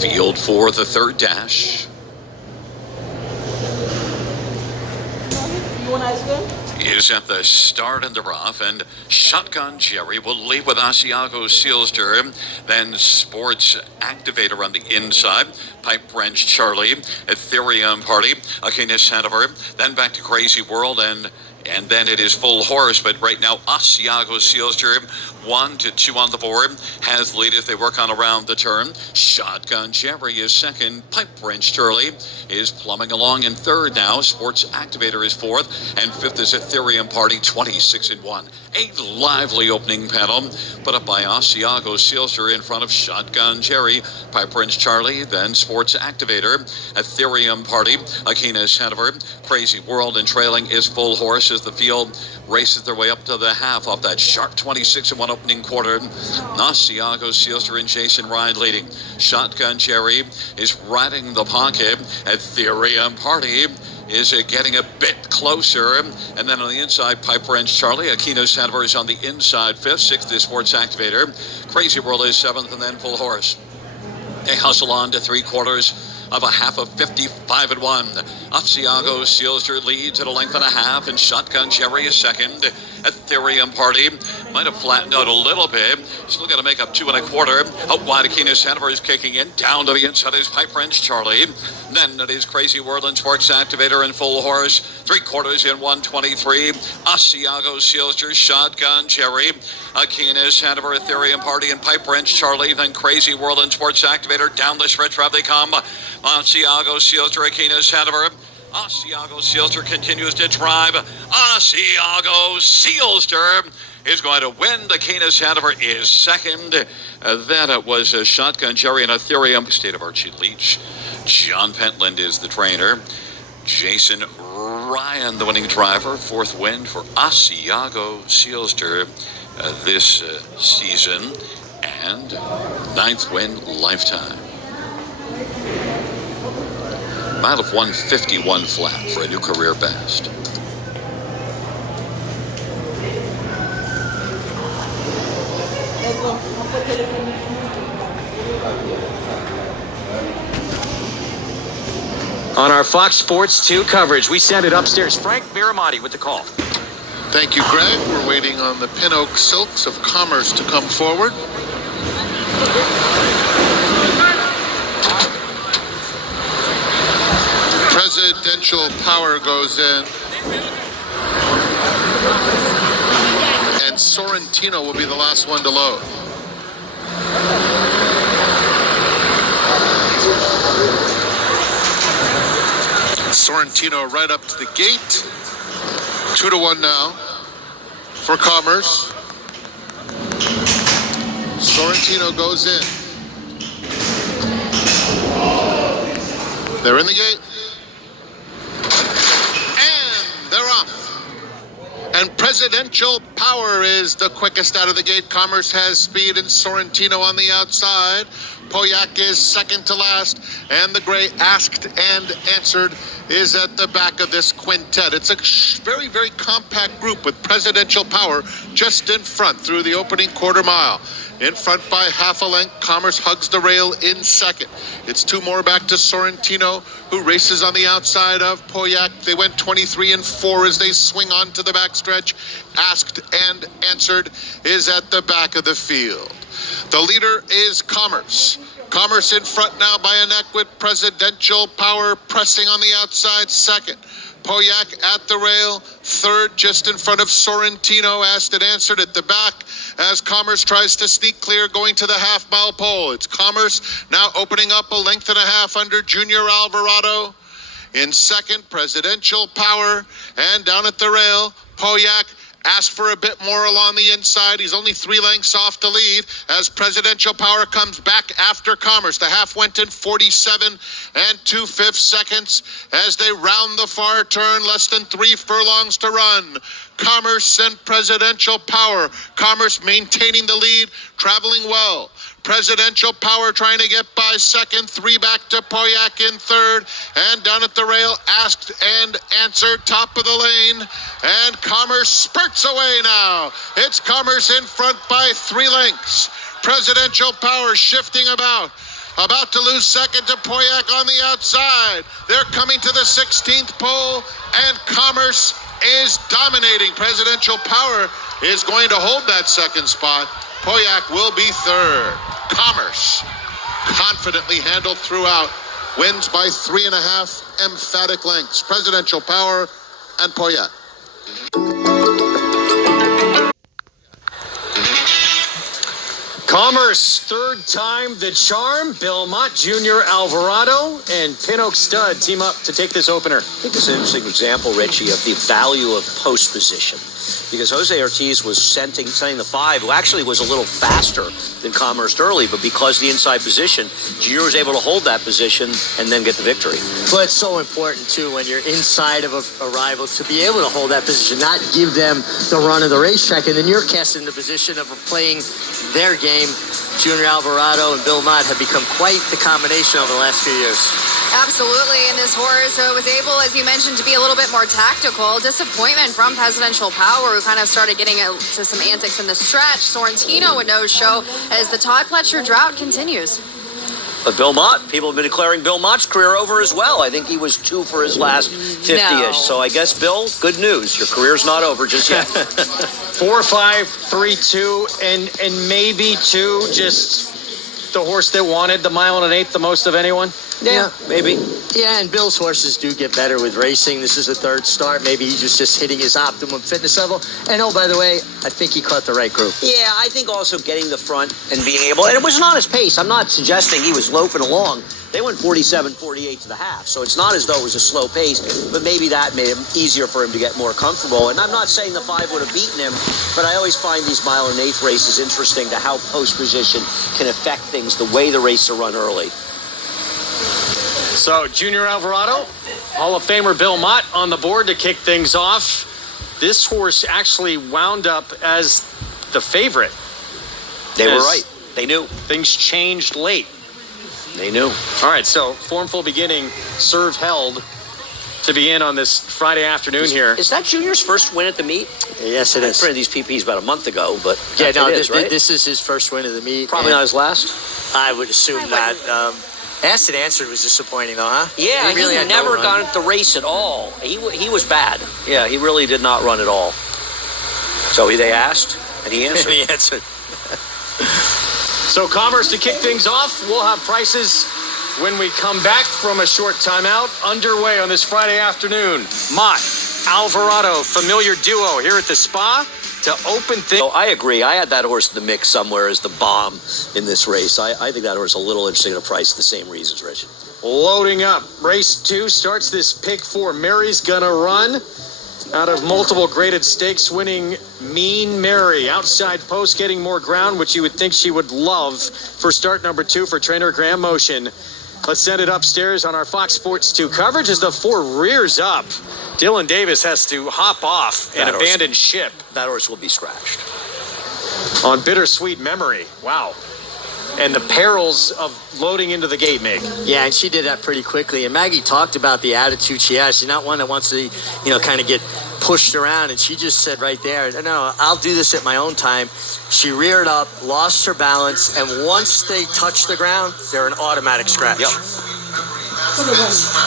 Field for the third dash. You want ice cream? Is at the start and the rough, and Shotgun Jerry will lead with Asiago Sealster, then Sports Activator on the inside, Pipe Wrench Charlie, Ethereum Party, Akina Sandover, then back to Crazy World, and then it is Full Horse, but right now Asiago Sealster 1-2 on the board, has lead as they work on around the turn. Shotgun Jerry is second, Pipe Wrench Charlie is plumbing along in third now, Sports Activator is fourth, and fifth is Ethereum Party 26-1. A lively opening panel, put up by Asiago Sealster in front of Shotgun Jerry, Pipe Wrench Charlie, then Sports Activator, Ethereum Party, Akina Sandover, Crazy World, and trailing is Full Horse as the field races their way up to the half off that sharp 26-1 opening quarter. Asiago Sealster and Jason Ryan leading. Shotgun Jerry is riding the pocket. Ethereum Party is getting a bit closer. And then on the inside, Pipe Wrench Charlie. Aquino Sandover is on the inside, fifth. Sixth is Sports Activator. Crazy World is seventh, and then Full Horse. They hustle on to three quarters of a half of 55-1. Asiago Sealster leads at a length and a half, and Shotgun Jerry is second. Ethereum Party might have flattened out a little bit. Still got to make up 2 1/4. Out wide, Aquino Sandover is kicking in. Down to the inside is Pipe Wrench Charlie. Then it is Crazy World and Sports Activator and Full Horse. Three quarters in 1:23. Asiago Sealster, Shotgun Jerry, Aquino Sandover, Ethereum Party, and Pipe Wrench Charlie. Then Crazy World and Sports Activator. Down the stretch route they come. Asiago Sealster, Aquino Sandover. Asiago Sealster continues to drive. Asiago Sealster is going to win. The Aquino Sandover is second. Then it was Shotgun Jerry and Ethereum. State of Archie Leach. John Pentland is the trainer. Jason Ryan, the winning driver. Fourth win for Asiago Sealster this season. And ninth win lifetime. Mile of 151 flat for a new career best. On our Fox Sports 2 coverage, we send it upstairs. Frank Miramonte with the call. Thank you, Greg. We're waiting on the Pin Oak Silks of Commerce to come forward. Presidential Power goes in. And Sorrentino will be the last one to load. Sorrentino right up to the gate. 2-1 now for Commerce. Sorrentino goes in. They're in the gate. And they're off. And Presidential Power is the quickest out of the gate. Commerce has speed and Sorrentino on the outside. Poyak is second to last, and the gray Asked and Answered is at the back of this quintet. It's a very, very compact group with Presidential Power just in front through the opening quarter mile. In front by half a length, Commerce hugs the rail in second. It's 2 more back to Sorrentino, who races on the outside of Poyak. They went 23-4 as they swing on to the backstretch. Asked and Answered is at the back of the field. The leader is Commerce. Commerce in front now by a neck with Presidential Power pressing on the outside second. Poyak at the rail, third just in front of Sorrentino. Asked and Answered at the back as Commerce tries to sneak clear going to the half-mile pole. It's Commerce now opening up a length and a half under Junior Alvarado. In second, Presidential Power, and down at the rail, Poyak asked for a bit more along the inside. He's only 3 lengths off the lead as Presidential Power comes back after Commerce. The half went in 47 2/5 seconds as they round the far turn, less than 3 furlongs to run. Commerce and Presidential Power. Commerce maintaining the lead, traveling well. Presidential Power trying to get by second, 3 back to Poyak in third, and down at the rail, Asked and Answered, top of the lane, and Commerce spurts away now. It's Commerce in front by 3 lengths. Presidential Power shifting about About to lose second to Poyak on the outside. They're coming to the 16th pole, and Commerce is dominating. Presidential Power is going to hold that second spot. Poyak will be third. Commerce, confidently handled throughout, wins by 3.5 emphatic lengths. Presidential Power and Poyak. Commerce, third time the charm. Bill Mott, Junior Alvarado, and Pinnock Stud team up to take this opener. I think it's an interesting example, Richie, of the value of post position. Because Jose Ortiz was sending the 5, who actually was a little faster than Commerce early, but because the inside position, Junior was able to hold that position and then get the victory. Well, it's so important, too, when you're inside of a rival to be able to hold that position, not give them the run of the racetrack, and then you're cast in the position of playing their game. Junior Alvarado and Bill Mott have become quite the combination over the last few years. Absolutely, and this horse was able, as you mentioned, to be a little bit more tactical. Disappointment from Presidential Power, who kind of started getting to some antics in the stretch. Sorrentino a no-show as the Todd Pletcher drought continues. But Bill Mott, people have been declaring Bill Mott's career over as well. I think he was 2 for his last 50-ish. No. So I guess, Bill, good news. Your career's not over just yet. 4, 5, 3, 2, and maybe 2, just the horse that wanted the 1 1/8 the most of anyone. Yeah, maybe. Yeah, and Bill's horses do get better with racing. This is a third start. Maybe he's just hitting his optimum fitness level. And oh, by the way, I think he caught the right group. Yeah, I think also getting the front and being able, and it wasn't on his pace. I'm not suggesting he was loafing along. They went 47, 48 to the half, so it's not as though it was a slow pace, but maybe that made it easier for him to get more comfortable. And I'm not saying the 5 would have beaten him, but I always find these 1 1/8 races interesting to how post position can affect things, the way the races are run early. So, Junior Alvarado, Hall of Famer Bill Mott on the board to kick things off. This horse actually wound up as the favorite. They were right. They knew. Things changed late. They knew. All right, so formful beginning, serve held to begin on this Friday afternoon here. Is that Junior's first win at the meet? Yes, it I is. printed these PPs about a month ago, but Yeah, no, it is, right? this is his first win of the meet. Probably not his last. I would assume not. Acid Answered was disappointing, though, huh? Yeah, really he had no never run. got at the race at all. He was bad. Yeah, he really did not run at all. So they asked, and he answered. He answered. So Commerce to kick things off. We'll have prices when we come back from a short timeout. Underway on this Friday afternoon. Mott, Alvarado, familiar duo here at the Spa to open things. So I agree. I had that horse in the mix somewhere as the bomb in this race. I think that horse is a little interesting at a price for the same reasons, Rich. Loading up. Race 2 starts this pick 4. Mary's gonna run. Out of multiple graded stakes, winning Mean Mary. Outside post, getting more ground, which you would think she would love for start number 2 for trainer Graham Motion. Let's send it upstairs on our Fox Sports 2 coverage as the 4 rears up. Dylan Davis has to hop off and abandon ship. That horse will be scratched. On Bittersweet Memory. Wow. And the perils of loading into the gate, Meg. Yeah, and she did that pretty quickly. And Maggie talked about the attitude she has. She's not one that wants to, kind of get pushed around. And she just said right there, no, I'll do this at my own time. She reared up, lost her balance, and once they touch the ground, they're an automatic scratch. Yep.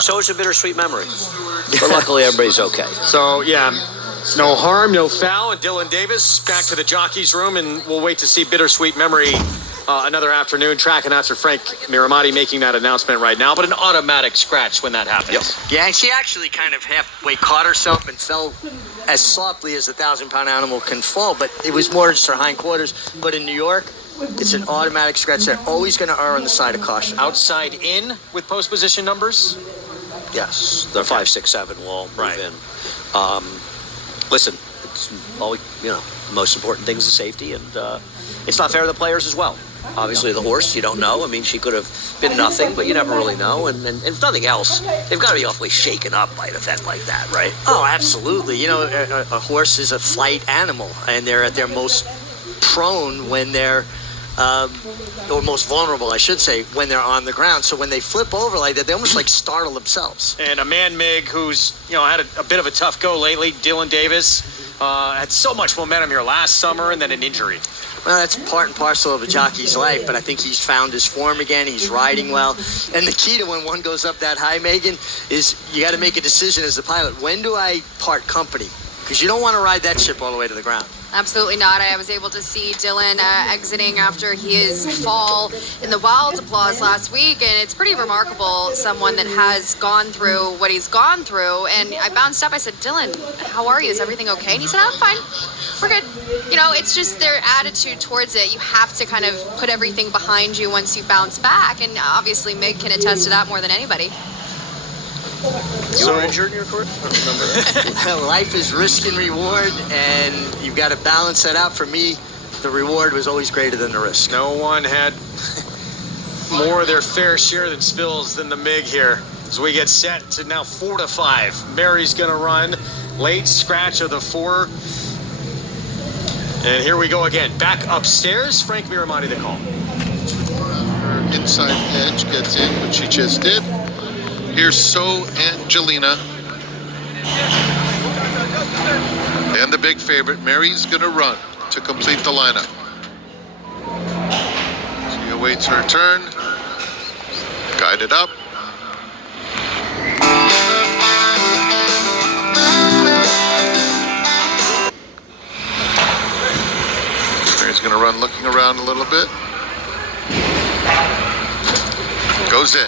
So it's a Bittersweet Memory. But luckily, everybody's okay. So, yeah, no harm, no foul. And Dylan Davis back to the jockey's room, and we'll wait to see Bittersweet Memory another afternoon. Track announcer Frank Miramati making that announcement right now, but an automatic scratch when that happens. Yep. Yeah, and she actually kind of halfway caught herself and fell as softly as a 1,000-pound animal can fall, but it was more just her hindquarters. But in New York, it's an automatic scratch. They're always going to err on the side of caution. Outside in with post position numbers? Yes, the 5, 6, 7 will move in. Listen, it's always, the most important thing is the safety, and it's not fair to the players as well. Obviously, the horse, you don't know. I mean, she could have been nothing, but you never really know. And if nothing else, they've got to be awfully shaken up by an event like that, right? Oh, absolutely. A horse is a flight animal, and they're at their most prone when they're, or most vulnerable, I should say, when they're on the ground. So when they flip over like that, they almost like startle themselves. And a man, Mig, who's, had a bit of a tough go lately, Dylan Davis, had so much momentum here last summer and then an injury. Well, that's part and parcel of a jockey's life, but I think he's found his form again. He's riding well. And the key to when one goes up that high, Megan, is you got to make a decision as the pilot. When do I part company? Because you don't want to ride that ship all the way to the ground. Absolutely not. I was able to see Dylan exiting after his fall in the wild applause last week, and it's pretty remarkable, someone that has gone through what he's gone through. And I bounced up. I said, Dylan, how are you? Is everything okay? And he said, I'm fine. We're good. You know, it's just their attitude towards it. You have to kind of put everything behind you once you bounce back, and obviously Mig can attest to that more than anybody. You were injured in your career? I don't remember that. Life is risk and reward, and you've got to balance that out. For me, the reward was always greater than the risk. No one had more of their fair share than spills than the MiG here. As we get set to now 4-5. Mary's gonna run. Late scratch of the 4. And here we go again. Back upstairs. Frank Miramati the call. Her inside edge gets in, which she just did. Here's So Angelina. And the big favorite, Mary's gonna run to complete the lineup. She awaits her turn. Guided up. Mary's gonna run looking around a little bit. Goes in.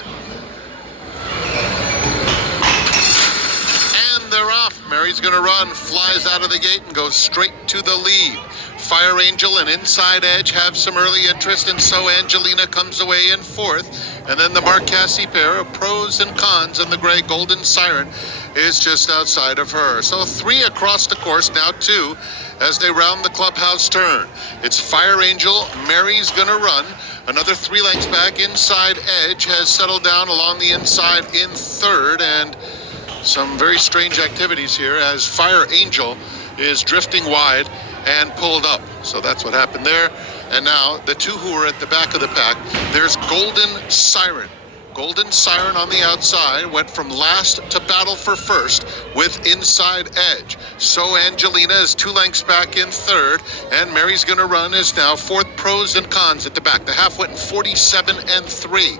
They're off. Mary's gonna run, flies out of the gate and goes straight to the lead. Fire Angel and Inside Edge have some early interest, and So Angelina comes away in 4th. And then the Mark Casse pair of Pros and Cons and the gray Golden Siren is just outside of her. So 3 across the course, now 2 as they round the clubhouse turn. It's Fire Angel, Mary's gonna run. Another 3 lengths back, Inside Edge has settled down along the inside in 3rd, and some very strange activities here as Fire Angel is drifting wide and pulled up. So that's what happened there. And now the 2 who are at the back of the pack, there's Golden Siren. Golden Siren on the outside went from last to battle for first with Inside Edge. So Angelina is 2 lengths back in 3rd, and Mary's gonna run is now 4th. Pros and Cons at the back. The half went in 47 and 3.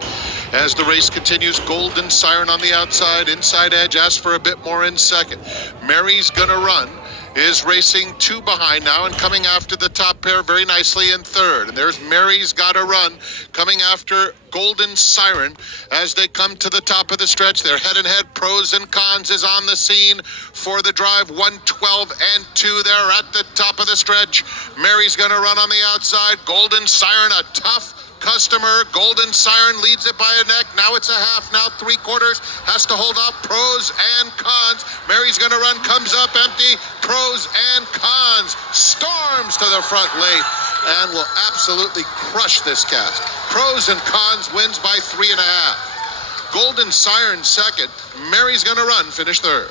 As the race continues, Golden Siren on the outside. Inside Edge asks for a bit more in 2nd. Mary's gonna run is racing 2 behind now and coming after the top pair very nicely in 3rd. And there's Mary's Gotta Run coming after Golden Siren as they come to the top of the stretch. They're head and head. Pros and Cons is on the scene for the drive. 1:12 and 2. They're at the top of the stretch. Mary's gonna run on the outside. Golden Siren, a tough customer. Golden Siren leads it by a neck. Now it's a half, now 3/4. Has to hold up. Pros and Cons. Mary's gonna run, comes up empty. Pros and Cons storms to the front late and will absolutely crush this cast. Pros and Cons wins by 3.5. Golden Siren 2nd. Mary's gonna run, finish 3rd.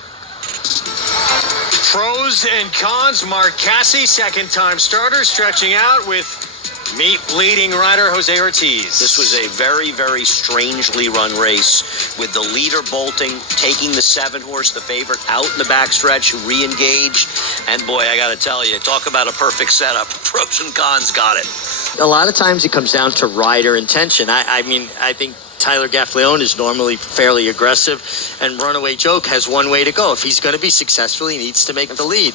Pros and Cons. Mark Casse, 2nd-time starter, stretching out with meat bleeding rider Jose Ortiz. This was a very, very strangely run race with the leader bolting, taking the 7-horse, the favorite, out in the backstretch, who re-engaged. And boy, I got to tell you, talk about a perfect setup. Pros and Cons got it. A lot of times it comes down to rider intention. I mean, I think Tyler Gaffleone is normally fairly aggressive, and Runaway Joke has one way to go. If he's going to be successful, he needs to make the lead.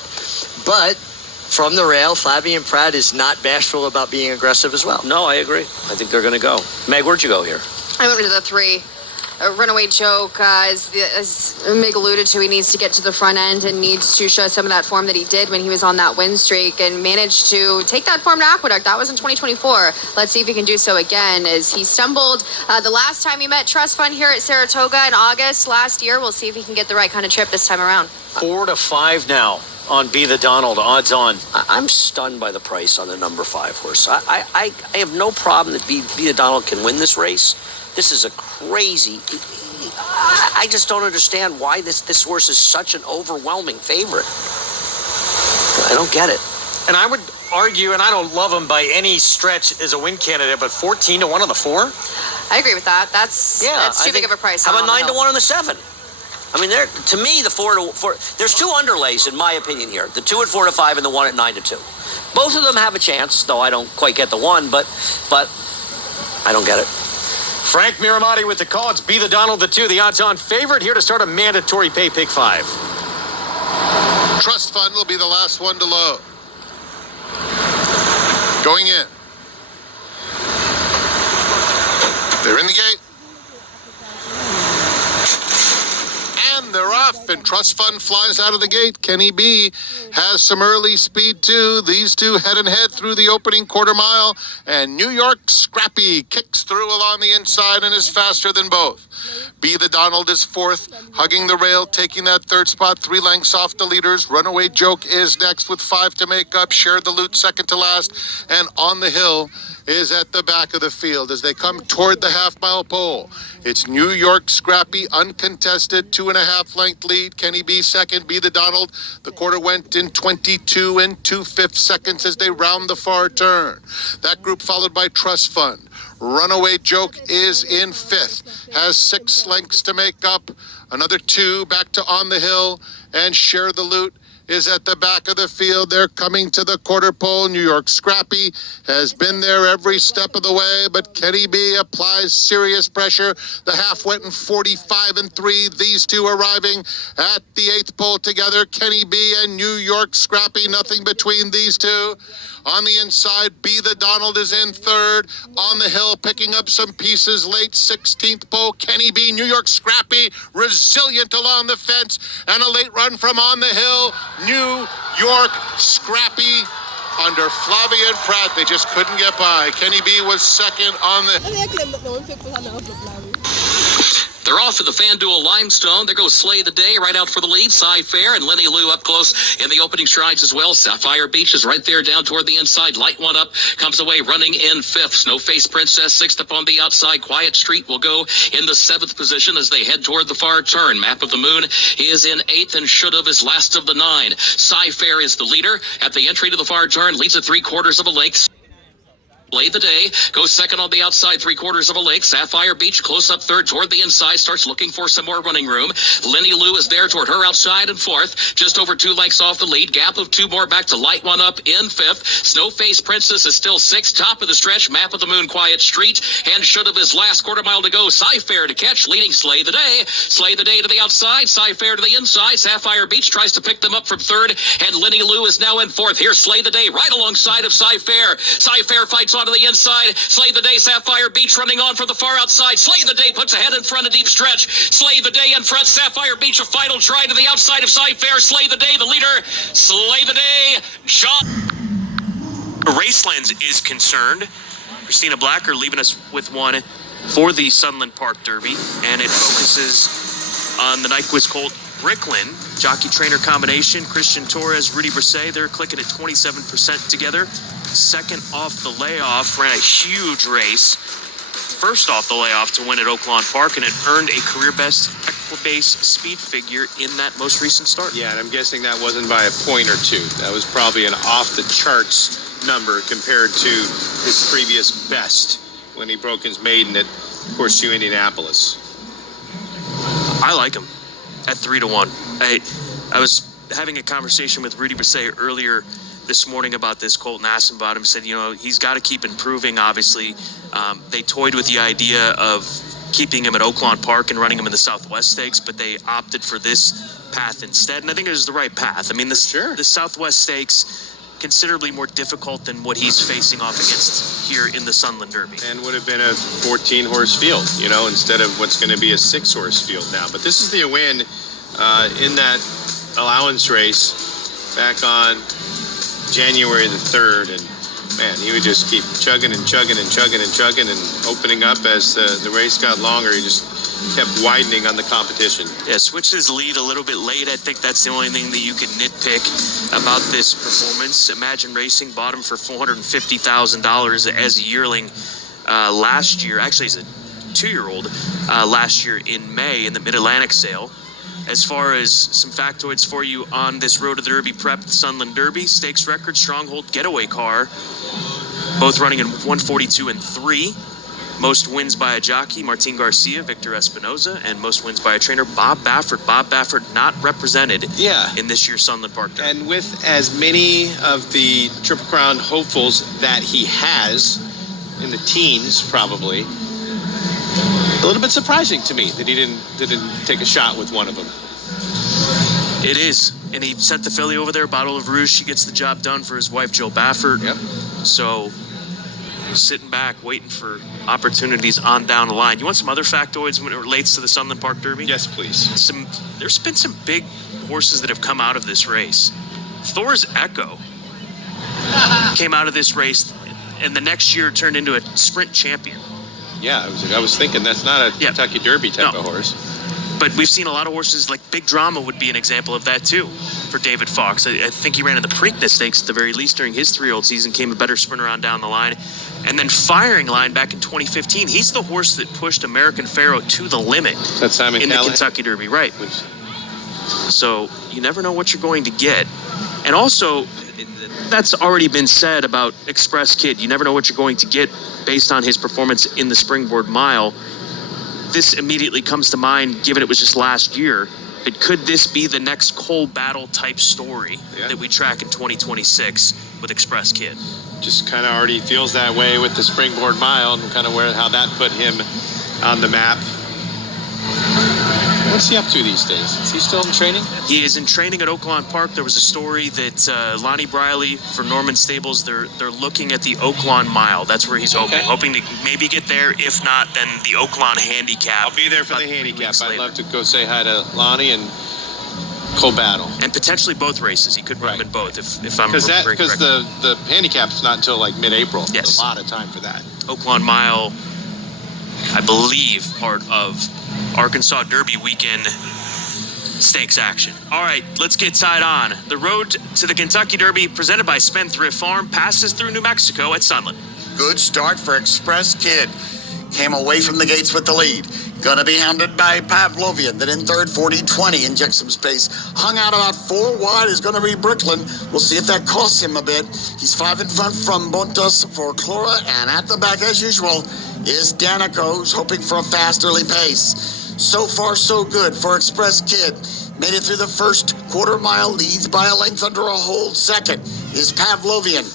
But from the rail, Flavien Prat is not bashful about being aggressive as well. No, I agree. I think they're going to go. Meg, where'd you go here? I went to the 3. Runaway Joke, as Mig alluded to, he needs to get to the front end and needs to show some of that form that he did when he was on that win streak and managed to take that form to Aqueduct. That was in 2024. Let's see if he can do so again, as he stumbled the last time he met Trust Fund here at Saratoga in August last year. We'll see if he can get the right kind of trip this time around. 4-5 now on Be the Donald, odds on. I'm stunned by the price on the number 5 horse. I have no problem that Be the Donald can win this race. This is a crazy. I just don't understand why this horse is such an overwhelming favorite. I don't get it. And I would argue, and I don't love him by any stretch as a win candidate, but 14-1 on the 4? I agree with that. That's too big of a price. How about on the 9-1 on the 7? I mean, to me, the 4 to 4. There's two underlays, in my opinion, here: the 2 at 4 to 5 and the 1 at 9 to 2. Both of them have a chance, though I don't quite get the one, but I don't get it. Frank Miramati with the call. It's Be the Donald, the 2, the odds-on favorite here to start a mandatory pay pick 5. Trust Fund will be the last one to load. Going in. They're in the gate. And they're off, and Trust Fund flies out of the gate. Kenny B has some early speed, too. These two head and head through the opening quarter mile, and New York Scrappy kicks through along the inside and is faster than both. Be the Donald is fourth, hugging the rail, taking that third spot, 3 lengths off the leaders. Runaway Joke is next with 5 to make up. Share the Loot second to last, and On the Hill is at the back of the field as they come toward the half-mile pole. It's New York Scrappy, uncontested, 2.5 length lead. Kenny B second, Be the Donald. The quarter went in 22 2/5 seconds as they round the far turn. That group followed by Trust Fund. Runaway Joke is in 5th, has 6 lengths to make up. Another 2 back to On the Hill, and Share the Loot is at the back of the field. They're coming to the quarter pole. New York Scrappy has been there every step of the way, but Kenny B applies serious pressure. The half went in 45 3. These two arriving at the 8th pole together. Kenny B and New York Scrappy, nothing between these two. On the inside, Be the Donald is in 3rd. On the Hill, picking up some pieces late, 16th pole. Kenny B, New York Scrappy, resilient along the fence, and a late run from On the Hill. New York Scrappy under Flavia and Pratt. They just couldn't get by. Kenny B was second on the... They're off to the FanDuel Limestone. There goes Slay the Day right out for the lead. Cy Fair and Lenny Lou up close in the opening strides as well. Sapphire Beach is right there down toward the inside. Light One Up comes away running in 5th. Snowface Princess 6th up on the outside. Quiet Street will go in the 7th position as they head toward the far turn. Map of the Moon is in 8th and Should've is last of the 9. Cy Fair is the leader at the entry to the far turn. Leads at 3/4 of a length. Slay the Day goes second on the outside, 3/4 of a length. Sapphire Beach close up 3rd toward the inside, starts looking for some more running room. Lenny Lou is there toward her outside and 4th, just over 2 lengths off the lead. Gap of 2 more back to Light One Up in 5th. Snowface Princess is still 6th, top of the stretch. Map of the Moon, Quiet Street, and Should've his last quarter mile to go. Cy Fair to catch, leading Slay the Day. Slay the Day to the outside, Cy Fair to the inside. Sapphire Beach tries to pick them up from 3rd, and Lenny Lou is now in 4th. Here's Slay the Day right alongside of Cy Fair. Cy Fair fights onto the inside. Slay the Day, Sapphire Beach running on from the far outside. Slay the Day puts ahead in front, a deep stretch. Slay the Day in front, Sapphire Beach a final try to the outside of Cy Fair. Slay the Day, the leader. Slay the Day, John. Racelands is concerned. Christina Blacker leaving us with one for the Sunland Park Derby, and it focuses on the Nyquist Colt Bricklin jockey trainer combination. Christian Torres, Rudy Brisset, they're clicking at 27% together. Second off the layoff, ran a huge race. First off the layoff to win at Oaklawn Park, and it earned a career best Equibase speed figure in that most recent start. Yeah, and I'm guessing that wasn't by a point or 2. That was probably an off-the-charts number compared to his previous best when he broke his maiden at Horseshoe, Indianapolis. I like him at 3-1. I was having a conversation with Rudy Brisset earlier this morning about this Colton Assenbottom. Said, he's got to keep improving, obviously. They toyed with the idea of keeping him at Oaklawn Park and running him in the Southwest Stakes, but they opted for this path instead, and I think it was the right path. I mean, the Southwest Stakes, considerably more difficult than what he's facing off against here in the Sunland Derby. And would have been a 14-horse field, instead of what's going to be a 6-horse field now. But this is the win in that allowance race back on January the 3rd, and man, he would just keep chugging and chugging and chugging and chugging, and opening up as the race got longer. He just kept widening on the competition. Yeah, switched his lead a little bit late. I think that's the only thing that you could nitpick about this performance. Imagine Racing bought him for $450,000 as a yearling last year. Actually, he's a 2-year-old last year in May in the Mid-Atlantic sale. As far as some factoids for you on this Road to the Derby prep, the Sunland Derby, stakes record, Stronghold Getaway car, both running in 142 and 3. Most wins by a jockey, Martin Garcia, Victor Espinoza, and most wins by a trainer, Bob Baffert. Bob Baffert not represented in this year's Sunland Park Derby. And with as many of the Triple Crown hopefuls that he has, in the teens probably, a little bit surprising to me that he didn't take a shot with one of them. It is. And he sent the filly over there, Bottle of Rouge. She gets the job done for his wife, Jill Baffert. Yep. So, sitting back, waiting for opportunities on down the line. You want some other factoids when it relates to the Sunland Park Derby? Yes, please. There's been some big horses that have come out of this race. Thor's Echo came out of this race, and the next year turned into a sprint champion. Yeah, I was thinking that's not a Kentucky Derby type of horse. But we've seen a lot of horses, like Big Drama would be an example of that too for David Fox. I think he ran in the Preakness Stakes at the very least during his 3-year-old season, came a better sprinter on down the line. And then Firing Line back in 2015, he's the horse that pushed American Pharoah to the limit That's Simon in Callaghan? the Kentucky Derby, right. So you never know what you're going to get. And also, that's already been said about Express Kid. You never know what you're going to get based on his performance in the Springboard Mile. This immediately comes to mind, given it was just last year. But could this be the next Cole Battle type story that we track in 2026 with Express Kid? Just kind of already feels that way with the Springboard Mile and kind of how that put him on the map. What's he up to these days? Is he still in training? He is in training at Oaklawn Park. There was a story that Lonnie Briley from Norman Stables, they're looking at the Oaklawn Mile. That's where he's hoping to maybe get there. If not, then the Oaklawn Handicap. I'll be there for the handicap. I'd love to go say hi to Lonnie and Cole Battle. And potentially both races. He could run them in both if I'm remembering Because correctly. the handicap's not until like mid-April. Yes. There's a lot of time for that. Oaklawn Mile, I believe, part of Arkansas Derby weekend stakes action. All right, let's get tied on. The road to the Kentucky Derby, presented by Spendthrift Farm, passes through New Mexico at Sunland. Good start for Express Kid. Came away from the gates with the lead. Gonna be hounded by Pavlovian. Then in third, 40-20, inject some space. Hung out about 4 wide is gonna be Brooklyn. We'll see if that costs him a bit. He's 5 in front from Buntas for Clora, and at the back, as usual, is Danico, who's hoping for a fast early pace. So far, so good for Express Kid. Made it through the first quarter mile, leads by a length under a hold. Second is Pavlovian.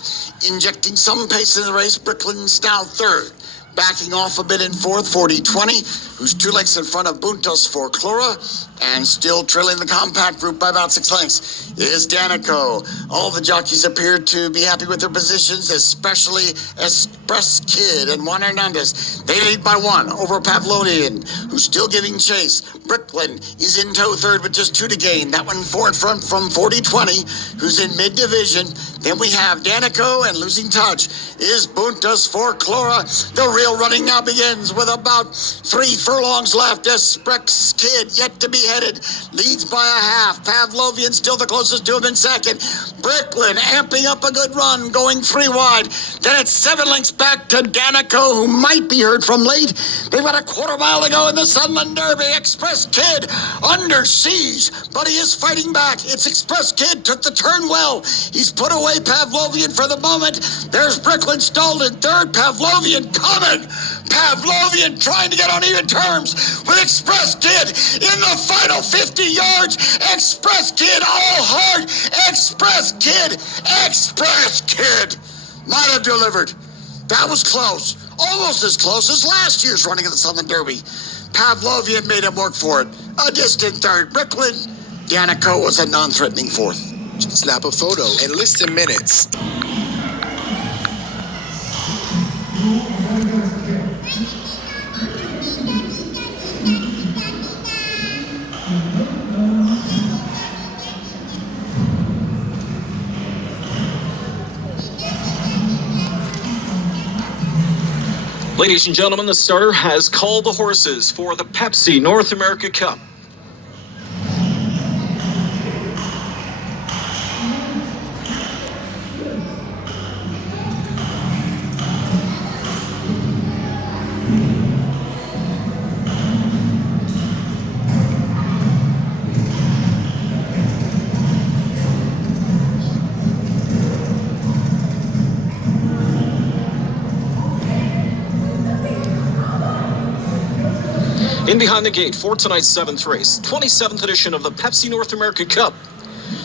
Injecting some pace in the race, Brooklyn now third. Backing off a bit in fourth, 40-20, who's 2 lengths in front of Buntos for Clora, and still trailing the compact group by about 6 lengths is Danico. All the jockeys appear to be happy with their positions, especially Express Kid and Juan Hernandez. They lead by 1 over Pavlovian, who's still giving chase. Brooklyn is in tow third with just 2 to gain. That one 4 in front from 40-20, who's in mid-division. Then we have Danico, and losing touch is Buntas for Clora. The real running now begins with about 3 furlongs left. Express Kid yet to be headed. Leads by a half. Pavlovian still the closest to him in second. Brooklyn amping up a good run, going 3 wide. Then it's 7 lengths back to Danico, who might be heard from late. They've got a quarter mile to go in the Sunland Derby. Express Kid under siege, but he is fighting back. It's Express Kid, took the turn well. He's put away Pavlovian for the moment. There's Brooklyn stalled in third. Pavlovian coming. Pavlovian trying to get on even terms with Express Kid in the final 50 yards. Express Kid all hard. Express Kid might have delivered. That was close. Almost as close as last year's running of the Southern Derby. Pavlovian made him work for it. A distant third. Brooklyn. Danico was a non-threatening fourth. Snap a photo and list in minutes. Ladies and gentlemen, the starter has called the horses for the Pepsi North America Cup. In behind the gate for tonight's 7th race, 27th edition of the Pepsi North America Cup.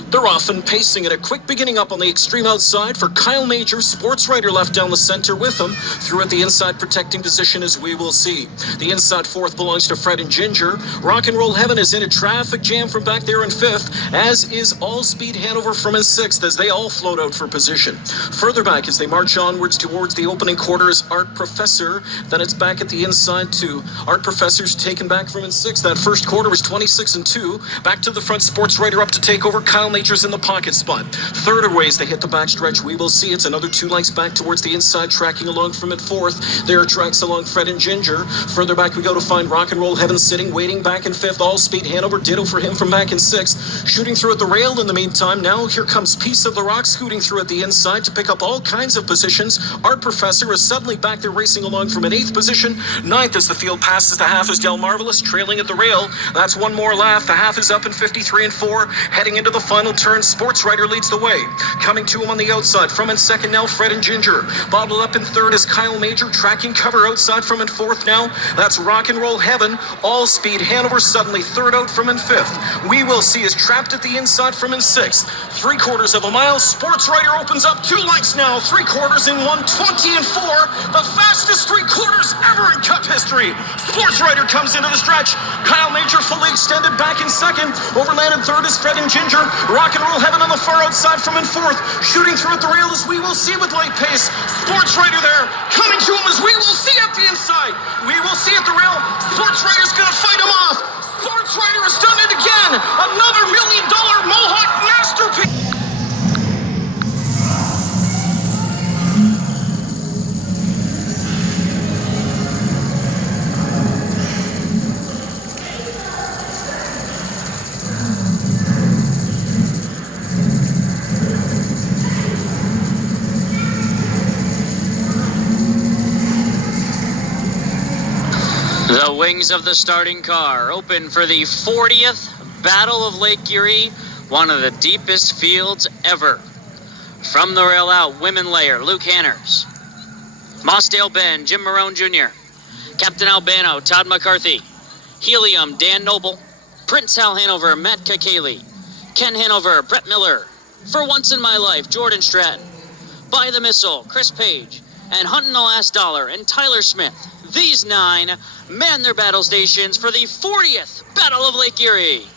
They're off and pacing at a quick beginning up on the extreme outside for Kyle Major, sports writer left down the center with them. Through at the inside protecting position as we will see. The inside 4th belongs to Fred and Ginger. Rock and Roll Heaven is in a traffic jam from back there in 5th, as is All Speed Hanover from in 6th as they all float out for position. Further back as they march onwards towards the opening quarter is Art Professor. Then it's back at the inside to Art Professor's taken back from in 6th. That first quarter was 26-2. Back to the front, sports writer up to take over. Kyle Nature's in the pocket spot. Third or ways they hit the backstretch. We will see it's another 2 lengths back towards the inside, tracking along from at 4th. There are tracks along Fred and Ginger. Further back we go to find Rock and Roll Heaven sitting, waiting back in 5th. All Speed Hanover, ditto for him from back in 6th. Shooting through at the rail in the meantime. Now here comes Piece of the Rock scooting through at the inside to pick up all kinds of positions. Art Professor is suddenly back there racing along from an 8th position. 9th as the field passes the half is Del Marvelous trailing at the rail. That's one more lap. The half is up in 53-4. Heading into the final turn, sports writer leads the way. Coming to him on the outside from in 2nd now, Fred and Ginger. Bottled up in 3rd is Kyle Major, tracking cover outside from in 4th now. That's Rock and Roll Heaven. All Speed Hanover suddenly 3rd out from in 5th. We will see is trapped at the inside from in 6th. 3/4 of a mile. Sports writer opens up 2 lengths now. 3/4 in 1:20-4. The fastest 3/4 ever in Cup history. Sports writer comes into the stretch. Kyle Major fully extended back in 2nd. Overland in 3rd is Fred and Ginger. Rock and Roll Heaven on the far outside from in 4th. Shooting through at the rail as we will see with light pace. Sports writer there. Coming to him as we will see at the inside. We will see at the rail. Sports writer's going to fight him off. Sports writer has done it again. Another $1 million Mohawk masterpiece. The wings of the starting car open for the 40th Battle of Lake Erie, one of the deepest fields ever. From the rail out, Women Layer, Luke Hanners. Mossdale Ben, Jim Marone Jr. Captain Albano, Todd McCarthy. Helium, Dan Noble. Prince Hal Hanover, Matt Kakeli. Ken Hanover, Brett Miller. For Once in My Life, Jordan Stratton. By the Missile, Chris Page. And Hunting the Last Dollar and Tyler Smith. These 9 man their battle stations for the 40th Battle of Lake Erie.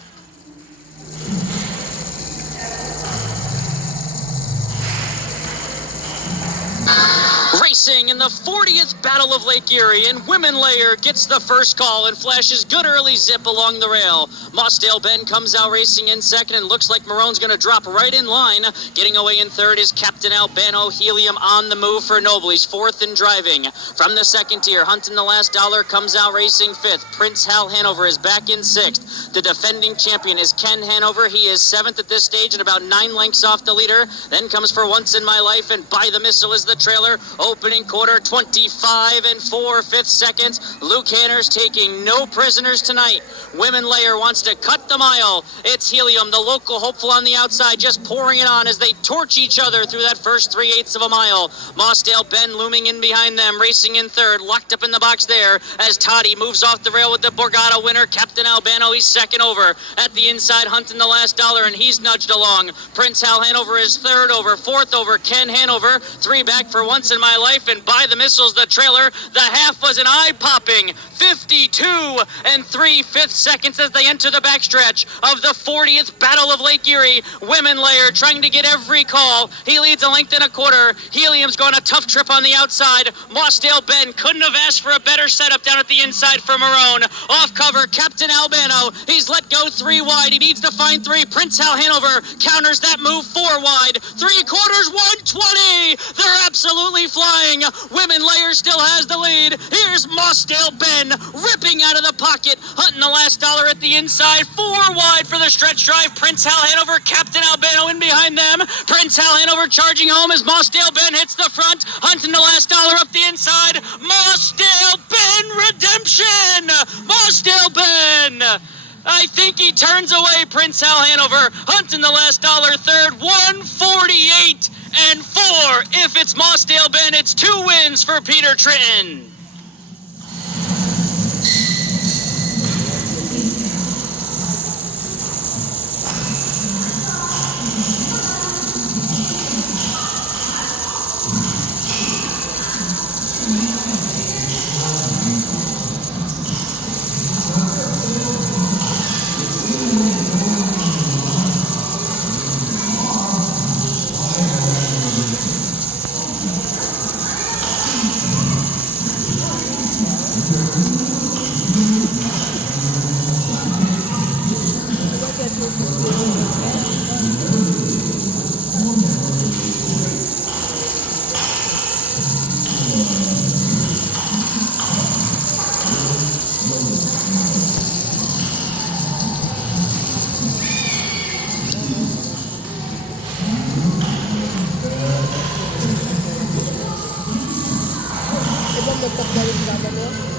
Racing in the 40th Battle of Lake Erie, and Women Layer gets the first call and flashes good early zip along the rail. Mossdale Ben comes out racing in 2nd and looks like Marone's going to drop right in line. Getting away in 3rd is Captain Albano. Helium on the move for Noble. He's 4th and driving. From the 2nd tier, Hunting the Last Dollar comes out racing 5th. Prince Hal Hanover is back in 6th. The defending champion is Ken Hanover. He is 7th at this stage and about 9 lengths off the leader. Then comes For Once in My Life, and By the Missile is the trailer. Opening quarter, 25-4 fifth seconds. Luke Hanners taking no prisoners tonight. Women Layer wants to cut the mile. It's Helium, the local hopeful on the outside, just pouring it on as they torch each other through that first 3/8 of a mile. Mossdale Ben looming in behind them, racing in 3rd, locked up in the box there as Toddy moves off the rail with the Borgata winner. Captain Albano, he's 2nd over. At the inside, Hunting the Last Dollar, and he's nudged along. Prince Hal Hanover is 3rd over. 4th over, Ken Hanover. 3 back For Once in My Life, and By the Missiles, the trailer. The half was an eye-popping 52 3/5 seconds as they enter the backstretch of the 40th Battle of Lake Erie. Women Layer trying to get every call. He leads a length and a quarter. Helium's going a tough trip on the outside. Mossdale Ben couldn't have asked for a better setup down at the inside for Marone. Off cover, Captain Albano. He's let go 3 wide. He needs to find 3. Prince Hal Hanover counters that move 4 wide. 3/4, 120. They're absolutely flying. Women Layer still has the lead. Here's Mossdale Ben ripping out of the pocket. Hunting the Last Dollar at the inside. 4 wide for the stretch drive. Prince Hal Hanover, Captain Albano in behind them. Prince Hal Hanover charging home as Mossdale Ben hits the front. Hunting the Last Dollar up the inside. Mossdale Ben redemption. Mossdale Ben. I think he turns away Prince Hal Hanover. Hunting the Last Dollar 3rd. 148-4. If it's Mossdale Ben, it's 2 wins for Peter Tritton. laptop gawin gagano.